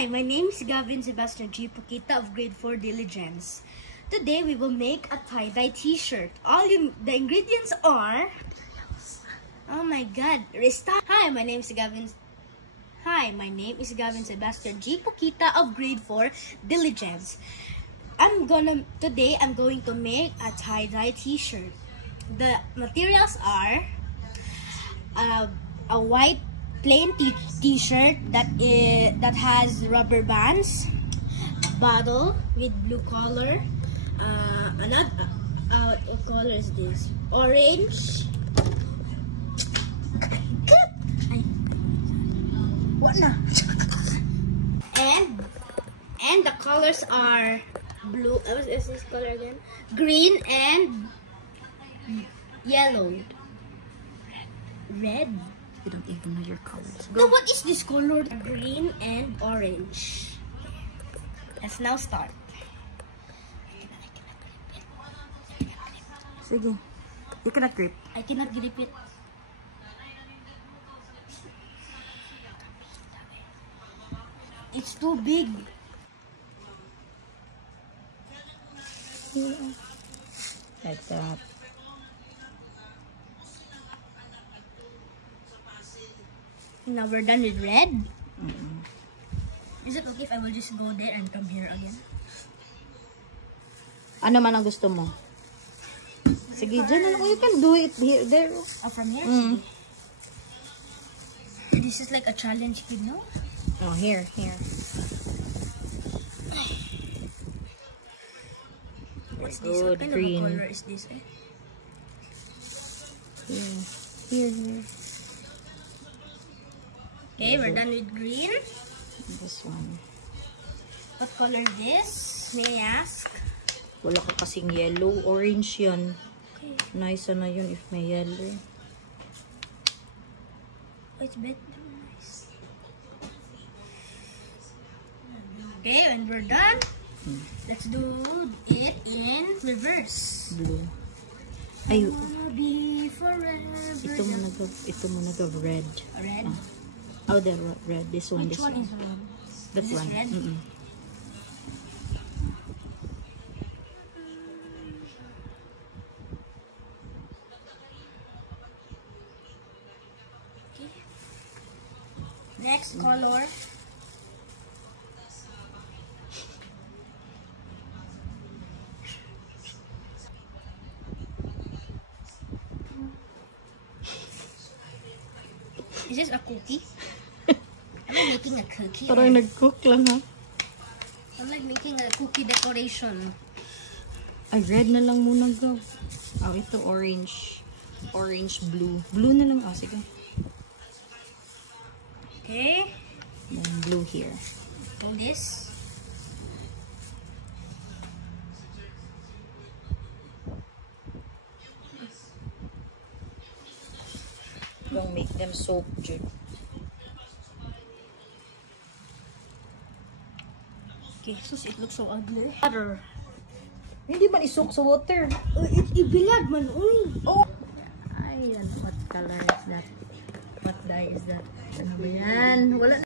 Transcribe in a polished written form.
Hi, my name is Gavin Sebastian G. Pukita of Grade 4 Diligence. Today we will make a tie-dye t-shirt. The ingredients are... Oh my god, restart. Hi, my name is Gavin Sebastian G. Pukita of Grade 4 Diligence. Today I'm going to make a tie-dye t-shirt. The materials are a white plain t-shirt that has rubber bands, bottle with blue color, what color is this? Orange. What na? And the colors are blue. What is this color again? Green and yellow. Red. You don't even know your colors. No, what is this color? Green and orange. Let's now start. Sige. You cannot grip. I cannot grip it. It's too big. Like that. Now we're done with red. Is it okay if I will just go there and come here again? Ano man ang gusto mo? Sige, dyan na lang. You can do it here, there. Oh, from here? This is like a challenge, you know? Oh, here. What's this? What kind green. of a color is this? Here. Okay, we're done with green. This one. What color is this? May I ask? Wala ka kasing yellow. Orange yan. Okay. Nice na yun if may yellow. Oh, it's better. Nice. Okay, when we're done, let's do it in reverse. Blue. Ay, Wanna be forever. ito mo nag red. Red? Oh, the red. This one. Which one is red? That Is this one. red? Okay. Next color. Is this a cookie? Am I making a cookie? Parang nag-cook lang, ha? I'm like making a cookie decoration. Ay, red na lang muna, go. Oh, ito orange. Orange, blue. Blue na lang. Oh, sige. Okay. Then blue here. Do this. Don't make them soak, Jude. Okay, so it looks so ugly. Water. Hindi man isok sa water. Ibilad man, uy. Oh! Ay, what color is that? What dye is that? Ano ba yan? Wala